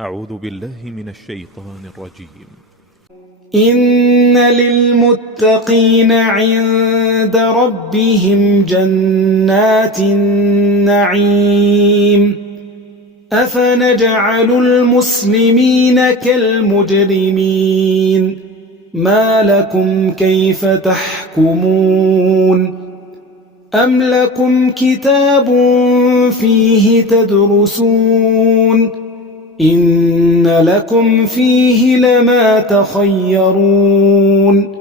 أعوذ بالله من الشيطان الرجيم. إن للمتقين عند ربهم جنات النعيم أفنجعل المسلمين كالمجرمين ما لكم كيف تحكمون أم لكم كتاب فيه تدرسون إن لكم فيه لما تخيرون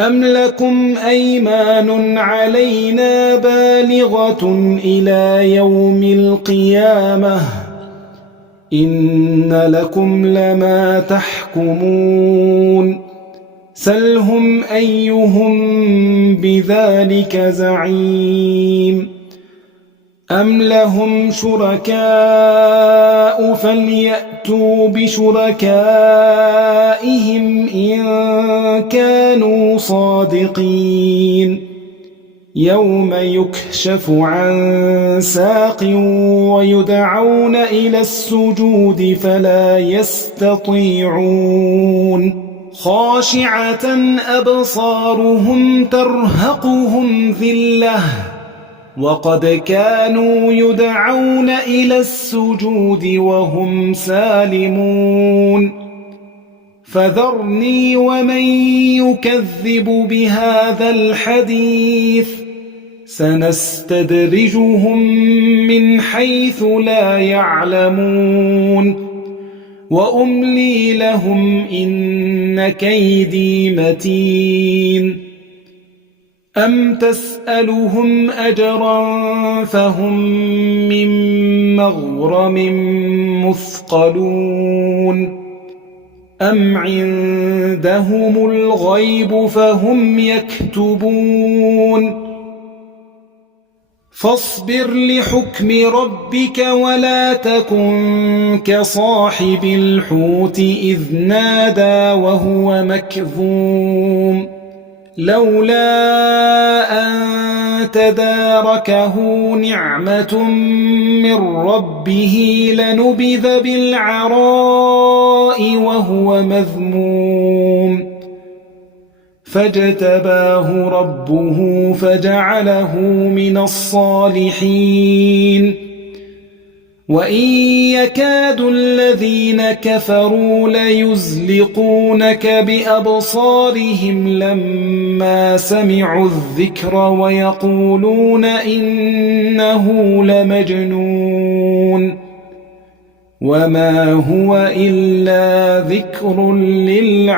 أم لكم أيمان علينا بالغة إلى يوم القيامة إن لكم لما تحكمون سلهم أيهم بذلك زعيم أم لهم شركاء فليأتوا بشركائهم إن كانوا صادقين يوم يكشف عن ساق ويدعون إلى السجود فلا يستطيعون خاشعة أبصارهم ترهقهم ذلة وقد كانوا يدعون إلى السجود وهم سالمون فذرني ومن يكذب بهذا الحديث سنستدرجهم من حيث لا يعلمون وأملي لهم إن كيدي متين أم تسألهم أجرا فهم من مغرم مثقلون أم عندهم الغيب فهم يكتبون فاصبر لحكم ربك ولا تكن كصاحب الحوت إذ نادى وهو مكظوم لولا أن تداركه نعمة من ربه لنبذ بالعراء وهو مذموم فاجتباه ربه فجعله من الصالحين وإن يكاد الذين كفروا ليزلقونك بأبصارهم لما سمعوا الذكر ويقولون إنه لمجنون وما هو إلا ذكر للعالمين